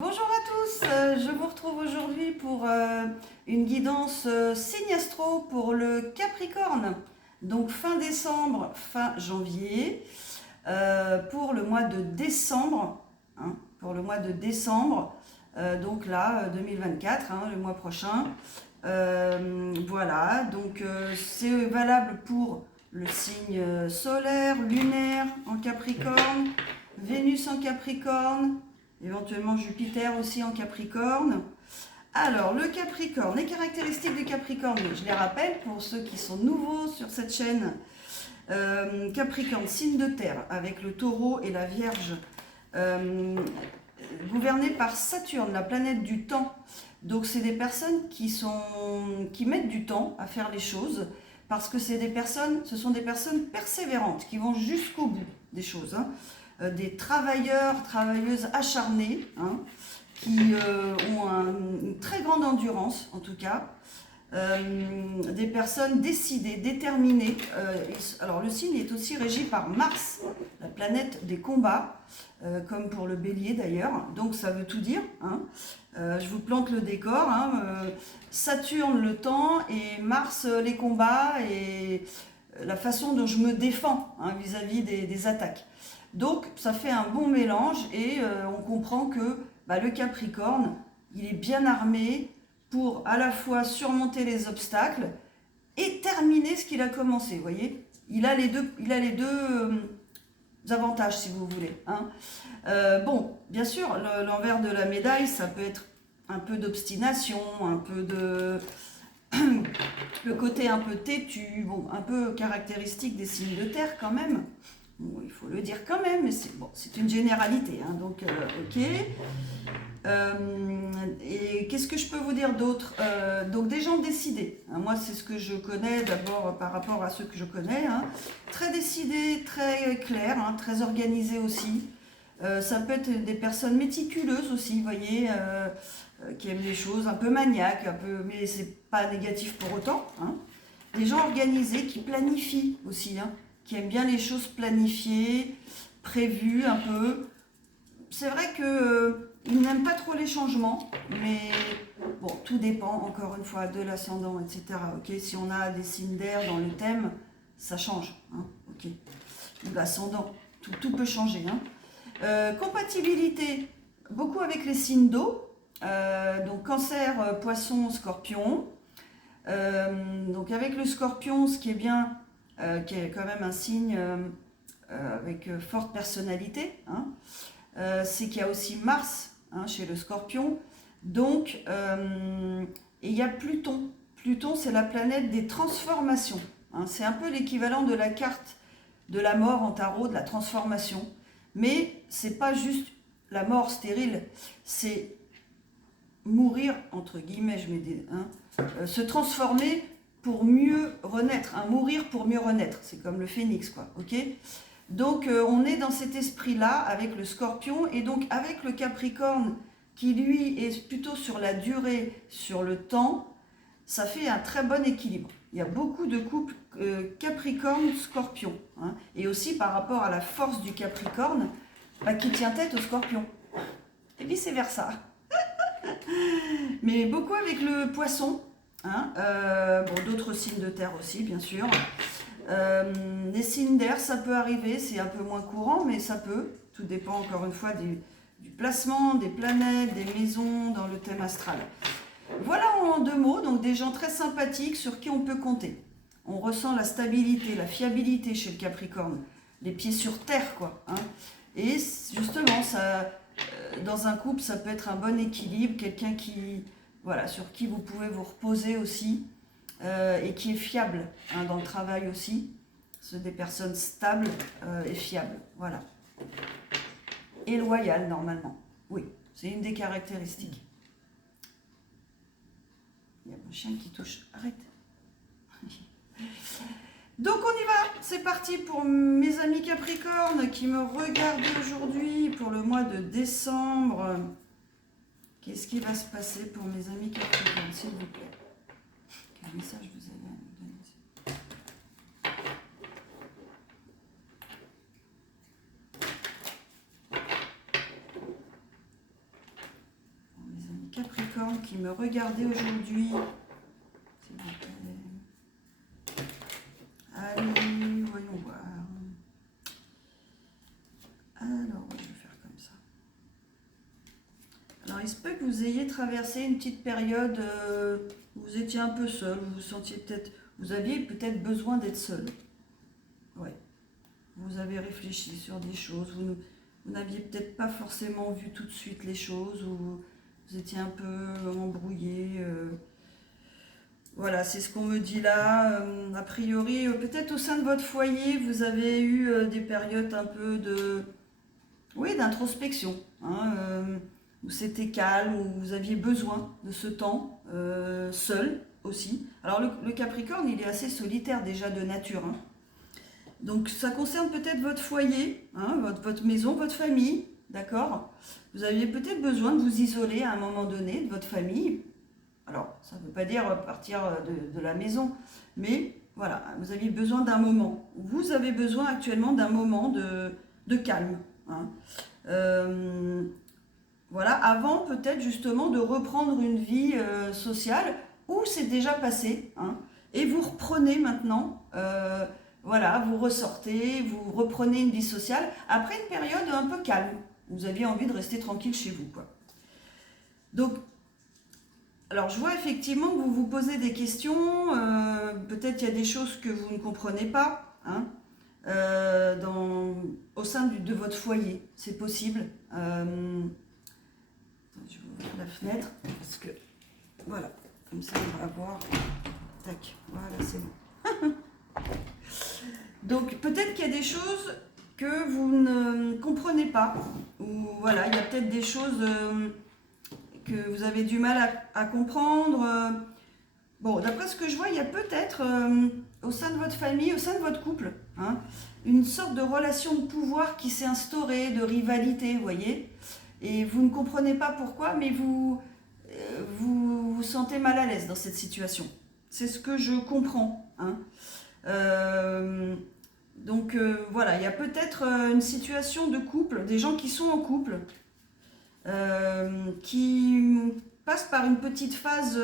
Bonjour à tous, je vous retrouve aujourd'hui pour une guidance signe astro pour le Capricorne. Donc fin décembre, fin janvier, pour le mois de décembre, hein, pour le mois de décembre, donc là 2024, hein, le mois prochain. Voilà, donc c'est valable pour le signe solaire, lunaire en Capricorne, Vénus en Capricorne, éventuellement Jupiter aussi en Capricorne. Alors, le Capricorne, les caractéristiques du Capricorne, je les rappelle pour ceux qui sont nouveaux sur cette chaîne. Capricorne, signe de terre, avec le taureau et la vierge, gouverné par Saturne, la planète du temps. Donc, c'est des personnes qui mettent du temps à faire les choses, parce que ce sont des personnes persévérantes, qui vont jusqu'au bout des choses, hein. Des travailleurs, travailleuses acharnés, hein, qui ont une très grande endurance en tout cas, des personnes décidées, déterminées. Alors le signe est aussi régi par Mars, la planète des combats, comme pour le bélier d'ailleurs, donc ça veut tout dire, hein. Je vous plante le décor, hein. Saturne le temps et Mars les combats et la façon dont je me défends, hein, vis-à-vis des attaques. Donc ça fait un bon mélange et on comprend que le Capricorne, il est bien armé pour à la fois surmonter les obstacles et terminer ce qu'il a commencé. Vous voyez, il a les deux avantages si vous voulez, hein. Bon, bien sûr, l'envers de la médaille, ça peut être un peu d'obstination, un peu de le côté un peu têtu, bon, un peu caractéristique des signes de terre quand même. Bon, il faut le dire quand même, mais c'est une généralité, hein, donc ok. Et qu'est-ce que je peux vous dire d'autre? Donc des gens décidés, hein, moi c'est ce que je connais d'abord par rapport à ceux que je connais, hein. Très décidés, très clairs, hein, très organisés aussi. Ça peut être des personnes méticuleuses aussi, vous voyez, qui aiment les choses un peu maniaques, mais c'est pas négatif pour autant, hein. Des gens organisés qui planifient aussi, hein, qui aiment bien les choses planifiées, prévues un peu. C'est vrai qu'ils n'aiment pas trop les changements, mais bon, tout dépend encore une fois de l'ascendant, etc. Okay, si on a des signes d'air dans le thème, ça change, hein, okay. L'ascendant, tout peut changer, hein. Compatibilité, beaucoup avec les signes d'eau, donc cancer, poisson, scorpion. Donc avec le scorpion, ce qui est bien, qui est quand même un signe avec forte personnalité, hein, c'est qu'il y a aussi Mars, hein, chez le scorpion. Donc, et il y a Pluton. Pluton, c'est la planète des transformations, hein. C'est un peu l'équivalent de la carte de la mort en tarot, de la transformation. Mais c'est pas juste la mort stérile, c'est mourir, entre guillemets, je mets des, hein, se transformer pour mieux renaître, hein, mourir pour mieux renaître, c'est comme le phénix, quoi, ok. Donc on est dans cet esprit-là avec le scorpion et donc avec le capricorne qui lui est plutôt sur la durée, sur le temps, ça fait un très bon équilibre. Il y a beaucoup de couples capricorne-scorpion, hein, et aussi par rapport à la force du capricorne qui tient tête au scorpion et vice-versa. Mais beaucoup avec le poisson, hein, bon, d'autres signes de terre aussi, bien sûr. Les signes d'air, ça peut arriver, c'est un peu moins courant, mais ça peut. Tout dépend encore une fois du placement, des planètes, des maisons dans le thème astral. Voilà en deux mots, donc des gens très sympathiques sur qui on peut compter. On ressent la stabilité, la fiabilité chez le Capricorne, les pieds sur terre, quoi, hein. Et justement, ça, dans un couple, ça peut être un bon équilibre, quelqu'un qui, voilà, sur qui vous pouvez vous reposer aussi, et qui est fiable, hein, dans le travail aussi. C'est des personnes stables et fiables, voilà. Et loyales normalement, oui, c'est une des caractéristiques. Il y a mon chien qui touche, arrête. Donc on y va, c'est parti pour mes amis Capricorne qui me regardent aujourd'hui pour le mois de décembre. Qu'est-ce qui va se passer pour mes amis Capricorne, s'il vous plaît? Quel message vous avez à me donner? Capricorne qui me regardait aujourd'hui. S'il vous plaît. Allez, voyons voir. Alors, je vais faire comme ça. Alors, il se peut que vous ayez traversé une petite période où vous étiez un peu seul, vous vous sentiez peut-être, vous aviez peut-être besoin d'être seul. Ouais. Vous avez réfléchi sur des choses, vous n'aviez peut-être pas forcément vu tout de suite les choses, ou vous étiez un peu embrouillé. Voilà, c'est ce qu'on me dit là. A priori, peut-être au sein de votre foyer, vous avez eu des périodes un peu de, oui, d'introspection, hein, où c'était calme, où vous aviez besoin de ce temps seul aussi. Alors le Capricorne, il est assez solitaire déjà de nature, hein. Donc ça concerne peut-être votre foyer, hein, votre maison, votre famille, d'accord? Vous aviez peut-être besoin de vous isoler à un moment donné de votre famille. Alors, ça ne veut pas dire partir de la maison, mais voilà, vous aviez besoin d'un moment. Vous avez besoin actuellement d'un moment de calme, hein. Voilà, avant peut-être justement de reprendre une vie sociale où c'est déjà passé, hein, et vous reprenez maintenant, voilà, vous ressortez, vous reprenez une vie sociale après une période un peu calme. Vous aviez envie de rester tranquille chez vous, quoi. Donc, alors je vois effectivement que vous vous posez des questions, peut-être il y a des choses que vous ne comprenez pas, hein, au sein de votre foyer, c'est possible. Je vais ouvrir la fenêtre, parce que, voilà, comme ça on va voir, tac, voilà, c'est bon. Donc peut-être qu'il y a des choses que vous ne comprenez pas, ou voilà, il y a peut-être des choses que vous avez du mal à comprendre. Bon, d'après ce que je vois, il y a peut-être au sein de votre famille, au sein de votre couple, hein, une sorte de relation de pouvoir qui s'est instaurée, de rivalité, vous voyez. Et vous ne comprenez pas pourquoi, mais vous vous sentez mal à l'aise dans cette situation. C'est ce que je comprends, hein. Donc voilà, il y a peut-être une situation de couple, des gens qui sont en couple, qui passent par une petite phase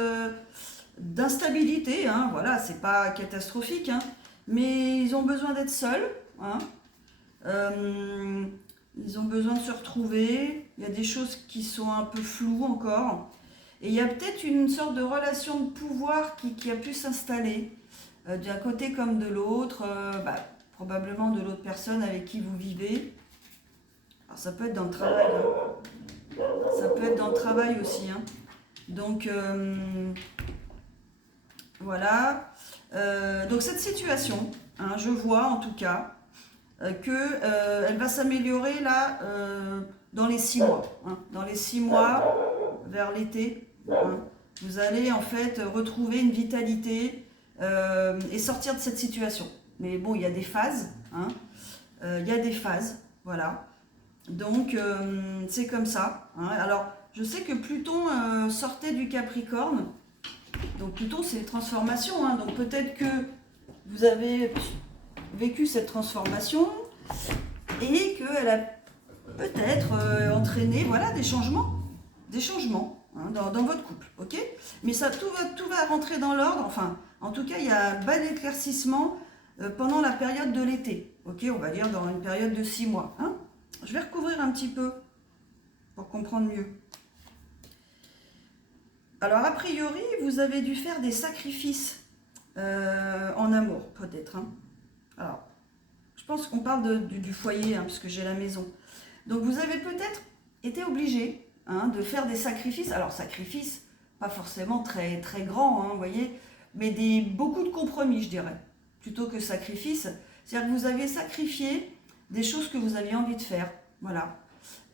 d'instabilité, hein, voilà, c'est pas catastrophique, hein, mais ils ont besoin d'être seuls, hein, ils ont besoin de se retrouver, il y a des choses qui sont un peu floues encore, et il y a peut-être une sorte de relation de pouvoir qui a pu s'installer, d'un côté comme de l'autre, probablement de l'autre personne avec qui vous vivez. Alors ça peut être dans le travail, hein. Ça peut être dans le travail aussi, hein. Donc voilà. Donc cette situation, hein, je vois en tout cas qu'elle va s'améliorer là dans les 6 mois, hein. Dans les 6 mois, vers l'été, hein, vous allez en fait retrouver une vitalité et sortir de cette situation. Mais bon, il y a des phases, hein, il y a des phases, voilà. Donc c'est comme ça, hein. Alors je sais que Pluton sortait du Capricorne, donc Pluton c'est les transformations, hein. Donc peut-être que vous avez vécu cette transformation et qu'elle a peut-être entraîné, voilà, des changements, hein, dans votre couple, ok? Mais ça, tout va rentrer dans l'ordre, enfin, en tout cas, il y a un bel éclaircissement pendant la période de l'été, ok? On va dire dans une période de 6 mois, hein? Je vais recouvrir un petit peu pour comprendre mieux. Alors, a priori, vous avez dû faire des sacrifices en amour, peut-être, hein. Alors, je pense qu'on parle du foyer, hein, puisque j'ai la maison. Donc, vous avez peut-être été obligé, hein, de faire des sacrifices. Alors, sacrifices, pas forcément très, très grands, hein, vous voyez, mais beaucoup de compromis, je dirais, plutôt que sacrifices. C'est-à-dire que vous avez sacrifié des choses que vous aviez envie de faire, voilà.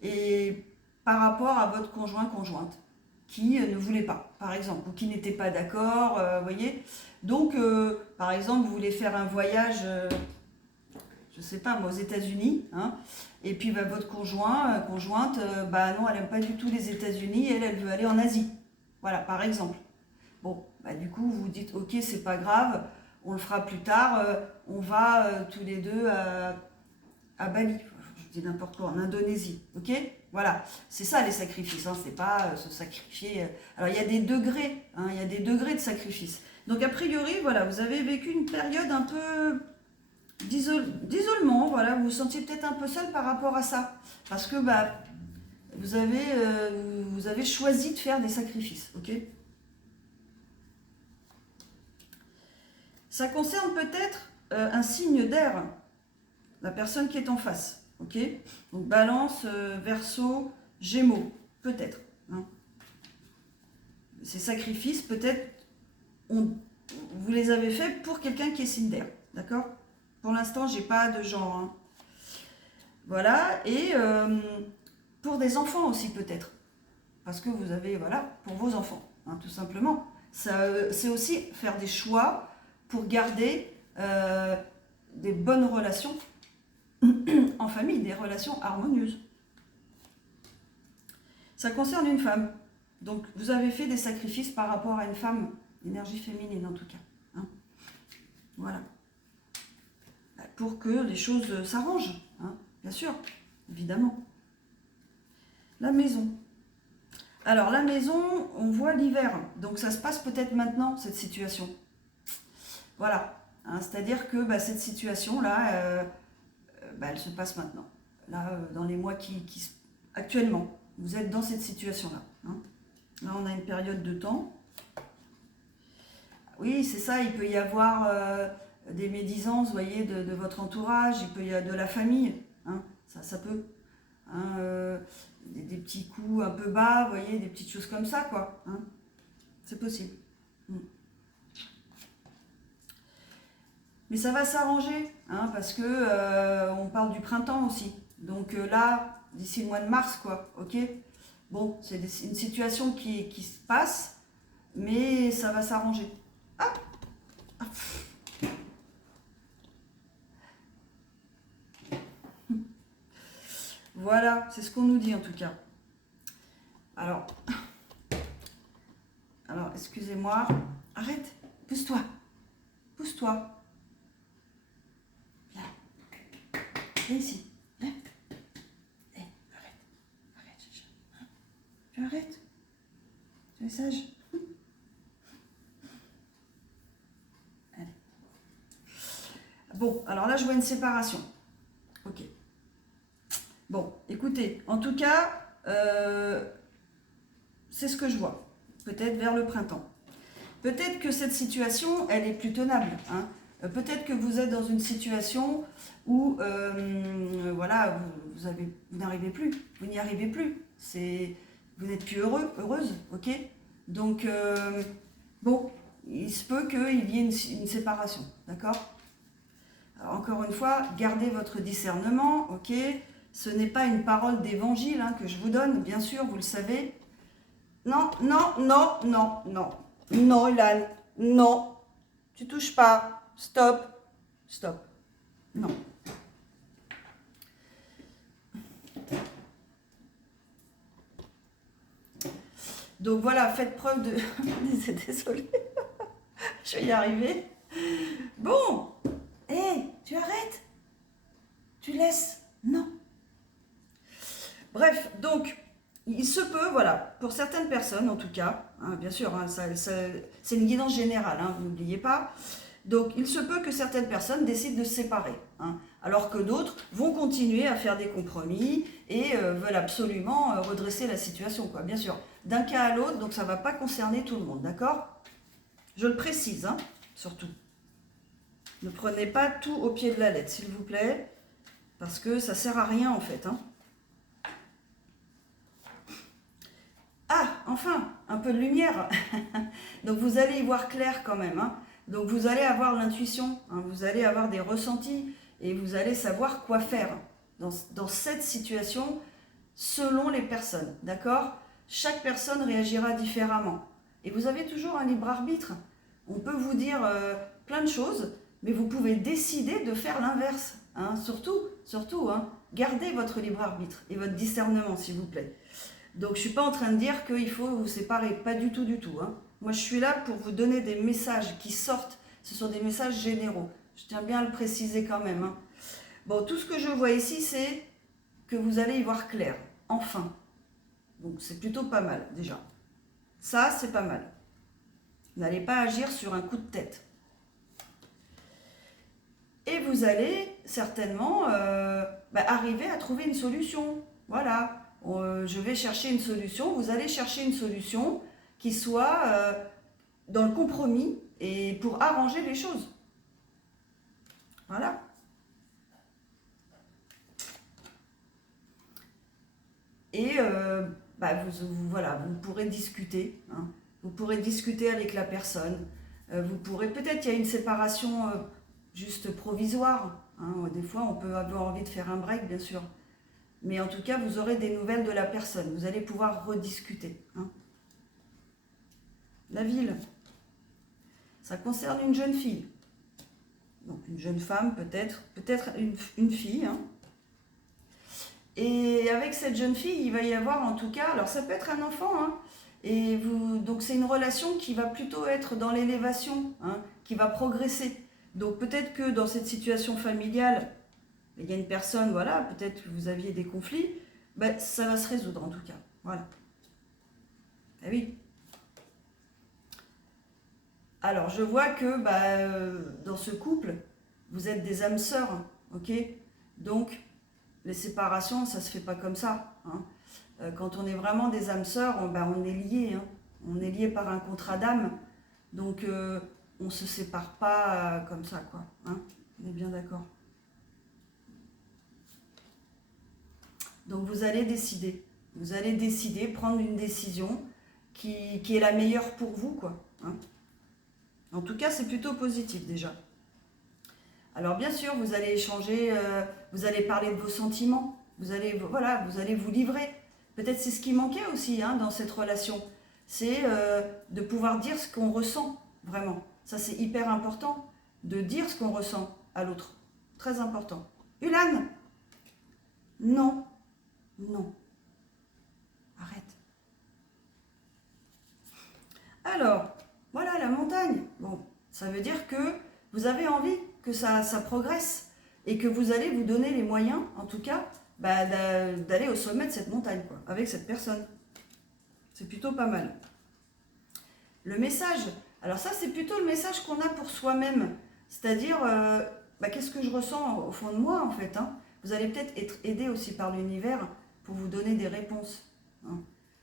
Et par rapport à votre conjointe, qui ne voulait pas, par exemple, ou qui n'était pas d'accord, vous voyez. Donc, par exemple, vous voulez faire un voyage, je ne sais pas, moi, aux États-Unis, hein, et puis votre conjointe, non, elle n'aime pas du tout les États-Unis, elle veut aller en Asie, voilà, par exemple. Bon, du coup, vous vous dites, ok, c'est pas grave, on le fera plus tard, on va tous les deux à Bali, je dis n'importe quoi, en Indonésie, ok? Voilà, c'est ça les sacrifices, hein, c'est pas se sacrifier. Alors il y a des degrés, hein, il y a des degrés de sacrifice. Donc a priori, voilà, vous avez vécu une période un peu d'isolement, voilà, vous vous sentiez peut-être un peu seul par rapport à ça. Parce que bah, vous avez choisi de faire des sacrifices, ok? Ça concerne peut-être un signe d'air, la personne qui est en face, ok? Donc Balance, Verseau, Gémeaux, peut-être. Hein. Ces sacrifices, peut-être, vous les avez faits pour quelqu'un qui est signe d'air, d'accord? Pour l'instant, j'ai pas de genre. Hein. Voilà, et pour des enfants aussi peut-être. Parce que vous avez, voilà, pour vos enfants, hein, tout simplement. C'est aussi faire des choix pour garder des bonnes relations en famille, des relations harmonieuses. Ça concerne une femme. Donc, vous avez fait des sacrifices par rapport à une femme, l'énergie féminine en tout cas. Hein. Voilà. Pour que les choses s'arrangent, hein, bien sûr, évidemment. La maison. Alors, la maison, on voit l'hiver. Donc, ça se passe peut-être maintenant, cette situation. Voilà. Hein, c'est-à-dire que bah, cette situation-là, elle se passe maintenant. Là, dans les mois actuellement, vous êtes dans cette situation-là. Hein. Là, on a une période de temps. Oui, c'est ça, il peut y avoir des médisances, vous voyez, de votre entourage, il peut y avoir de la famille, hein, ça peut. Hein, des petits coups un peu bas, vous voyez, des petites choses comme ça, quoi. Hein, c'est possible. Mais ça va s'arranger, hein, parce que on parle du printemps aussi. Donc là, d'ici le mois de mars, quoi, ok? Bon, c'est une situation qui se passe, mais ça va s'arranger. Ah, ah. Voilà, c'est ce qu'on nous dit en tout cas. Alors excusez-moi. Arrête, pousse-toi. Pousse-toi. Viens. Viens ici. Viens. Hey, arrête. Arrête, Chacha. Hein? Tu arrêtes. Tu es sage. Allez. Bon, alors là, je vois une séparation. Ok. Bon, écoutez, en tout cas, c'est ce que je vois. Peut-être vers le printemps. Peut-être que cette situation, elle est plus tenable. Hein. Peut-être que vous êtes dans une situation où, voilà, vous n'arrivez plus, vous n'y arrivez plus. Vous n'êtes plus heureuse, ok? Donc, bon, il se peut qu'il y ait une séparation, d'accord? Encore une fois, gardez votre discernement, ok? Ce n'est pas une parole d'évangile hein, que je vous donne, bien sûr, vous le savez. Non, non, non, non, non. Non, Ilan, non. Tu touches pas. Stop. Stop. Non. Donc voilà, faites preuve de... Désolée. Je vais y arriver. Bon. Hé, tu arrêtes. Tu laisses. Non. Bref, donc, il se peut, voilà, pour certaines personnes en tout cas, hein, bien sûr, hein, c'est une guidance générale, hein, vous n'oubliez pas. Donc, il se peut que certaines personnes décident de se séparer, hein, alors que d'autres vont continuer à faire des compromis et veulent absolument redresser la situation, quoi, bien sûr. D'un cas à l'autre, donc ça ne va pas concerner tout le monde, d'accord? Je le précise, hein, surtout. Ne prenez pas tout au pied de la lettre, s'il vous plaît, parce que ça ne sert à rien, en fait, hein. Ah, enfin, un peu de lumière. Donc vous allez y voir clair quand même. Hein. Donc vous allez avoir l'intuition, hein, vous allez avoir des ressentis et vous allez savoir quoi faire dans cette situation selon les personnes. D'accord? Chaque personne réagira différemment. Et vous avez toujours un libre arbitre. On peut vous dire plein de choses, mais vous pouvez décider de faire l'inverse. Hein. Surtout, hein, gardez votre libre arbitre et votre discernement, s'il vous plaît. Donc, je ne suis pas en train de dire qu'il faut vous séparer, pas du tout, du tout. Hein. Moi, je suis là pour vous donner des messages qui sortent. Ce sont des messages généraux. Je tiens bien à le préciser quand même. Hein. Bon, tout ce que je vois ici, c'est que vous allez y voir clair. enfin. Donc c'est plutôt pas mal déjà. Ça, c'est pas mal. Vous n'allez pas agir sur un coup de tête. Et vous allez certainement arriver à trouver une solution. Voilà, je vais chercher une solution. Vous allez chercher une solution qui soit dans le compromis et pour arranger les choses. Voilà. Et voilà, vous pourrez discuter. Hein. Vous pourrez discuter avec la personne. Vous pourrez, peut-être il y a une séparation juste provisoire. Hein. Des fois, on peut avoir envie de faire un break, bien sûr. Mais en tout cas, vous aurez des nouvelles de la personne. Vous allez pouvoir rediscuter. Hein. La ville, ça concerne une jeune fille. Donc une jeune femme peut-être une fille. Hein. Et avec cette jeune fille, il va y avoir en tout cas, alors ça peut être un enfant, hein, et donc c'est une relation qui va plutôt être dans l'élévation, hein, qui va progresser. Donc peut-être que dans cette situation familiale, il y a une personne, voilà, peut-être que vous aviez des conflits, ben, ça va se résoudre en tout cas. Voilà. Eh oui. Alors je vois que dans ce couple, vous êtes des âmes sœurs, hein, ok? Donc les séparations, ça se fait pas comme ça. Hein. Quand on est vraiment des âmes sœurs, on est liés. Hein. On est liés par un contrat d'âme. Donc, on ne se sépare pas comme ça, quoi. Hein. On est bien d'accord. Donc, vous allez décider. Vous allez décider, prendre une décision qui est la meilleure pour vous, quoi. Hein. En tout cas, c'est plutôt positif, déjà. Alors bien sûr, vous allez échanger, vous allez parler de vos sentiments, vous allez vous livrer. Peut-être c'est ce qui manquait aussi hein, dans cette relation, c'est de pouvoir dire ce qu'on ressent vraiment. Ça c'est hyper important, de dire ce qu'on ressent à l'autre. Très important. Ulan, non, non, arrête. Alors, voilà la montagne. Bon, ça veut dire que vous avez envie que ça progresse et que vous allez vous donner les moyens, en tout cas, d'aller au sommet de cette montagne, quoi, avec cette personne. C'est plutôt pas mal. Le message, alors ça c'est plutôt le message qu'on a pour soi-même, c'est-à-dire, qu'est-ce que je ressens au fond de moi en fait. Hein. Vous allez peut-être être aidé aussi par l'univers pour vous donner des réponses, hein,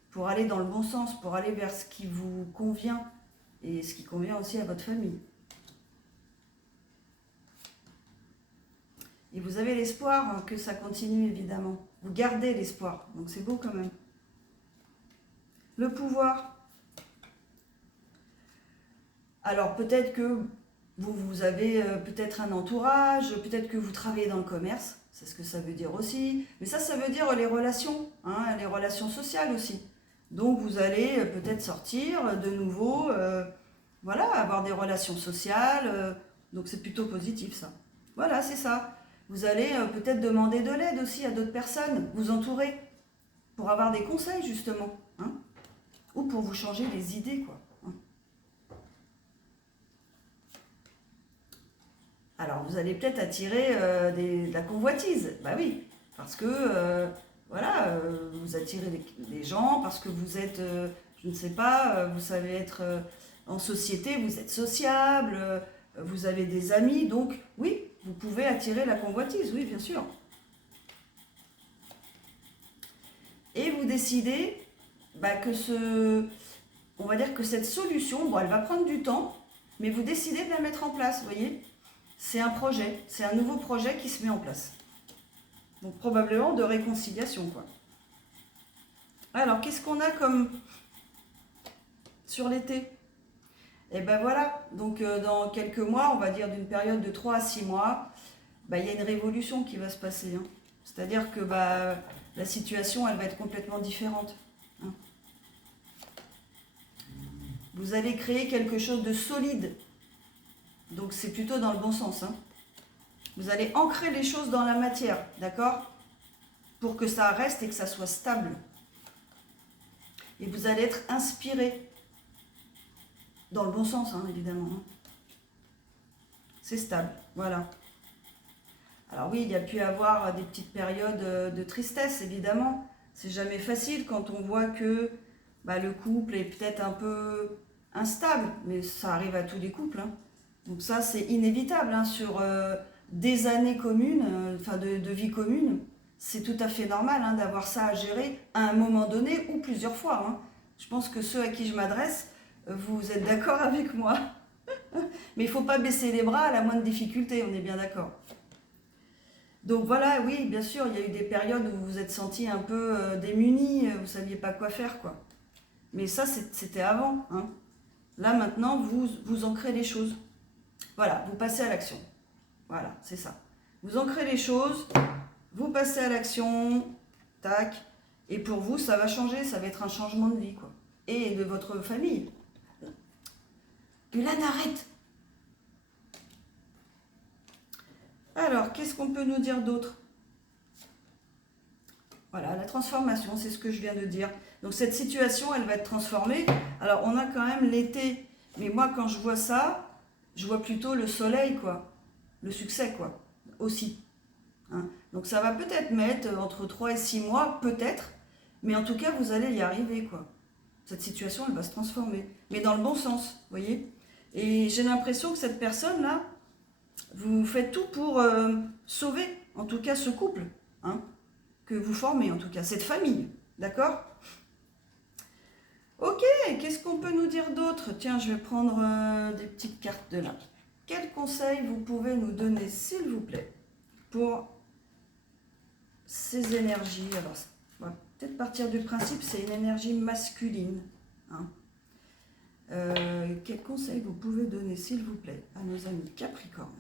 pour aller dans le bon sens, pour aller vers ce qui vous convient et ce qui convient aussi à votre famille. Et vous avez l'espoir que ça continue, évidemment. Vous gardez l'espoir. Donc c'est beau quand même. Le pouvoir. Alors peut-être que vous avez peut-être un entourage, peut-être que vous travaillez dans le commerce. C'est ce que ça veut dire aussi. Mais ça veut dire les relations, hein, les relations sociales aussi. Donc vous allez peut-être sortir de nouveau, avoir des relations sociales. Donc c'est plutôt positif ça. Voilà, c'est ça. Vous allez peut-être demander de l'aide aussi à d'autres personnes, vous entourer, pour avoir des conseils justement, hein, ou pour vous changer les idées, quoi. Hein. Alors vous allez peut-être attirer de la convoitise, bah oui, parce que vous attirez des gens, parce que vous êtes, je ne sais pas, vous savez être en société, vous êtes sociable, vous avez des amis, donc oui, vous pouvez attirer la convoitise, oui, bien sûr. Et vous décidez on va dire que cette solution, bon, elle va prendre du temps, mais vous décidez de la mettre en place, vous voyez. C'est un projet, c'est un nouveau projet qui se met en place. Donc probablement de réconciliation, quoi. Alors, qu'est-ce qu'on a comme sur l'été ? Et ben voilà, donc dans quelques mois, on va dire d'une période de 3 à 6 mois, il y a une révolution qui va se passer. Hein. C'est-à-dire que la situation, elle va être complètement différente. Hein. Vous allez créer quelque chose de solide. Donc c'est plutôt dans le bon sens. Hein. Vous allez ancrer les choses dans la matière, d'accord ? Pour que ça reste et que ça soit stable. Et vous allez être inspiré. Dans le bon sens, hein, évidemment. Hein. C'est stable, voilà. Alors oui, il y a pu avoir des petites périodes de tristesse, évidemment. C'est jamais facile quand on voit que le couple est peut-être un peu instable, mais ça arrive à tous les couples, hein. Donc ça, c'est inévitable, hein, sur des années communes, de vie commune. C'est tout à fait normal, hein, d'avoir ça à gérer à un moment donné ou plusieurs fois, hein. Je pense que ceux à qui je m'adresse, vous êtes d'accord avec moi. Mais il ne faut pas baisser les bras à la moindre difficulté, on est bien d'accord. Donc voilà, oui, bien sûr, il y a eu des périodes où vous vous êtes senti un peu démunis, vous ne saviez pas quoi faire, quoi. Mais ça, c'était avant, hein. Là, maintenant, vous ancrez les choses. Voilà, vous passez à l'action. Voilà, c'est ça. Vous ancrez les choses, vous passez à l'action, tac, et pour vous, ça va changer, ça va être un changement de vie, quoi. Et de votre famille. Gulane, arrête! Alors, qu'est-ce qu'on peut nous dire d'autre? Voilà, la transformation, c'est ce que je viens de dire. Donc cette situation, elle va être transformée. Alors, on a quand même l'été, mais moi, quand je vois ça, je vois plutôt le soleil, quoi. Le succès, quoi, aussi. Hein. Donc ça va peut-être mettre entre 3 et 6 mois, peut-être, mais en tout cas, vous allez y arriver, quoi. Cette situation, elle va se transformer, mais dans le bon sens, vous voyez. Et j'ai l'impression que cette personne-là, vous faites tout pour sauver, en tout cas, ce couple, hein, que vous formez, en tout cas, cette famille, d'accord? Ok, qu'est-ce qu'on peut nous dire d'autre? Tiens, je vais prendre des petites cartes de là. Quels conseils vous pouvez nous donner, s'il vous plaît, pour ces énergies? Alors, on va peut-être partir du principe, c'est une énergie masculine, hein. Quels conseils vous pouvez donner, s'il vous plaît, à nos amis Capricorne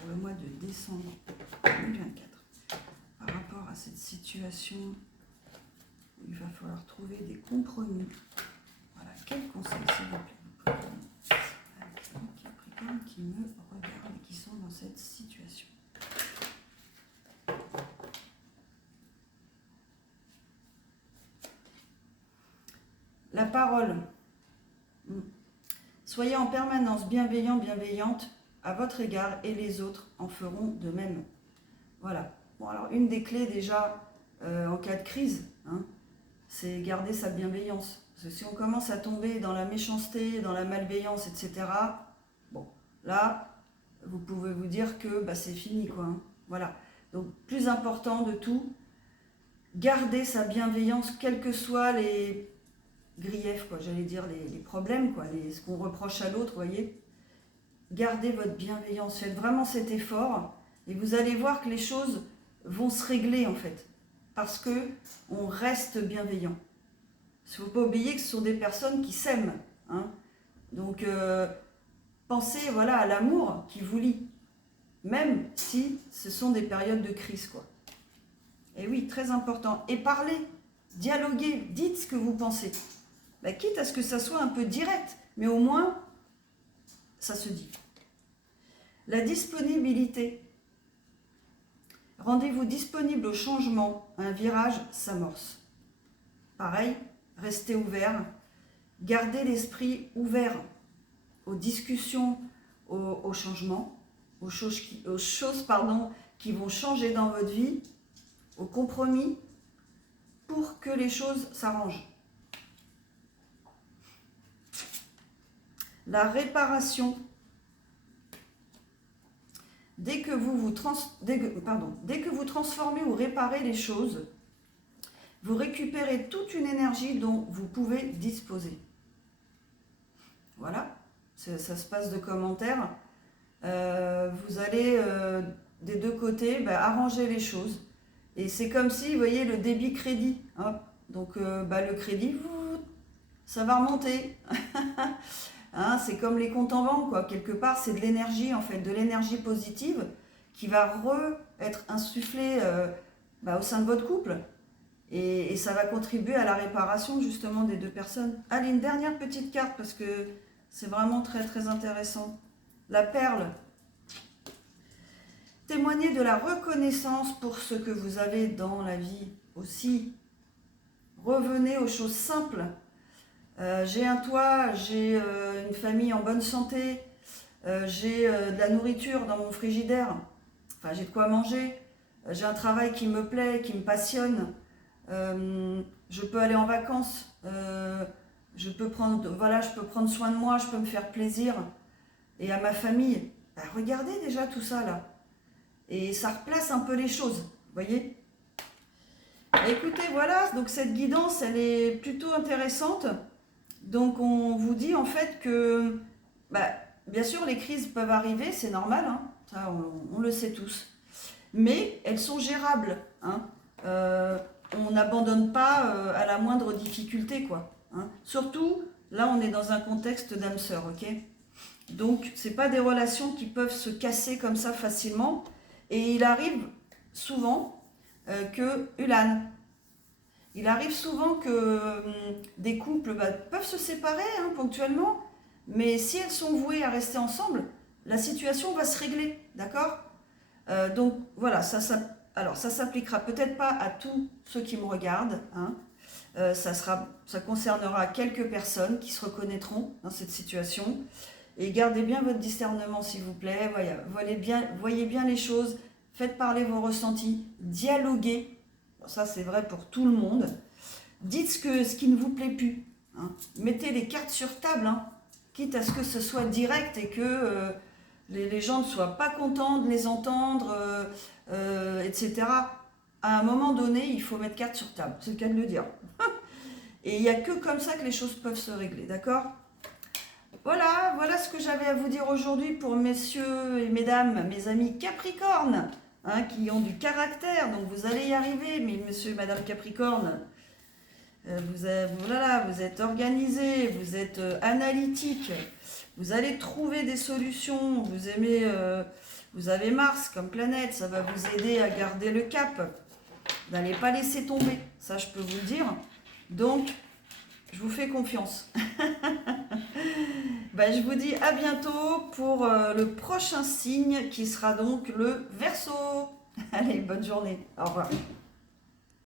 pour le mois de décembre 2024 par rapport à cette situation où il va falloir trouver des compromis? Voilà, quels conseils, s'il vous plaît, vous pouvez donner à nos amis Capricorne qui me regardent et qui sont dans cette situation? La parole. Soyez en permanence bienveillant, bienveillante à votre égard et les autres en feront de même. Voilà. Bon, alors une des clés déjà en cas de crise, hein, c'est garder sa bienveillance. Parce que si on commence à tomber dans la méchanceté, dans la malveillance, etc., bon, là, vous pouvez vous dire que c'est fini, quoi, hein. Voilà. Donc, plus important de tout, garder sa bienveillance, quels que soient les griefs, quoi, j'allais dire les problèmes, quoi, ce qu'on reproche à l'autre, voyez. Gardez votre bienveillance, faites vraiment cet effort et vous allez voir que les choses vont se régler en fait, parce que on reste bienveillant. Il ne faut pas oublier que ce sont des personnes qui s'aiment, hein. Donc pensez à l'amour qui vous lie, même si ce sont des périodes de crise, quoi. Et oui, très important. Et parlez, dialoguez, dites ce que vous pensez. Quitte à ce que ça soit un peu direct, mais au moins, ça se dit. La disponibilité. Rendez-vous disponible au changement, un virage s'amorce. Pareil, restez ouvert, gardez l'esprit ouvert aux discussions, aux changements, aux choses qui vont changer dans votre vie, aux compromis, pour que les choses s'arrangent. La réparation. Dès que vous transformez ou réparez les choses, vous récupérez toute une énergie dont vous pouvez disposer. Voilà, ça se passe de commentaires. Vous allez des deux côtés arranger les choses. Et c'est comme si, vous voyez, le débit crédit. Hein, donc le crédit, ça va remonter. Hein, c'est comme les comptes en banque, quoi. Quelque part, c'est de l'énergie, en fait, de l'énergie positive qui va être insufflée au sein de votre couple. Et ça va contribuer à la réparation, justement, des deux personnes. Allez, une dernière petite carte, parce que c'est vraiment très, très intéressant. La perle. Témoignez de la reconnaissance pour ce que vous avez dans la vie aussi. Revenez aux choses simples. J'ai un toit, j'ai une famille en bonne santé, j'ai de la nourriture dans mon frigidaire, enfin j'ai de quoi manger, j'ai un travail qui me plaît, qui me passionne, je peux aller en vacances, je peux prendre soin de moi, je peux me faire plaisir, et à ma famille. Bah, regardez déjà tout ça là, et ça replace un peu les choses, vous voyez. Écoutez, voilà, donc cette guidance, elle est plutôt intéressante. Donc on vous dit en fait que, bah, bien sûr, les crises peuvent arriver, c'est normal, hein, ça on le sait tous. Mais elles sont gérables, hein. On n'abandonne pas à la moindre difficulté, quoi, hein. Surtout, là, on est dans un contexte d'âme sœur, ok? Donc, c'est pas des relations qui peuvent se casser comme ça facilement. Et il arrive souvent il arrive souvent que des couples peuvent se séparer, hein, ponctuellement, mais si elles sont vouées à rester ensemble, la situation va se régler, d'accord? Donc voilà, alors ça s'appliquera peut-être pas à tous ceux qui me regardent, hein. Ça concernera quelques personnes qui se reconnaîtront dans cette situation. Et gardez bien votre discernement, s'il vous plaît. Voyez bien les choses, faites parler vos ressentis, dialoguez. Ça, c'est vrai pour tout le monde. Dites ce qui ne vous plaît plus, hein. Mettez les cartes sur table, hein, quitte à ce que ce soit direct et que les gens ne soient pas contents de les entendre, etc. À un moment donné, il faut mettre carte sur table, c'est le cas de le dire. Et il n'y a que comme ça que les choses peuvent se régler, d'accord? Voilà ce que j'avais à vous dire aujourd'hui pour messieurs et mesdames, mes amis Capricorne, hein, qui ont du caractère, donc vous allez y arriver, mais monsieur et madame Capricorne, vous êtes organisés, vous êtes analytiques, vous allez trouver des solutions, vous avez Mars comme planète, ça va vous aider à garder le cap, vous n'allez pas laisser tomber, ça je peux vous le dire, donc je vous fais confiance. Je vous dis à bientôt pour le prochain signe qui sera donc le Verseau. Allez, bonne journée, au revoir.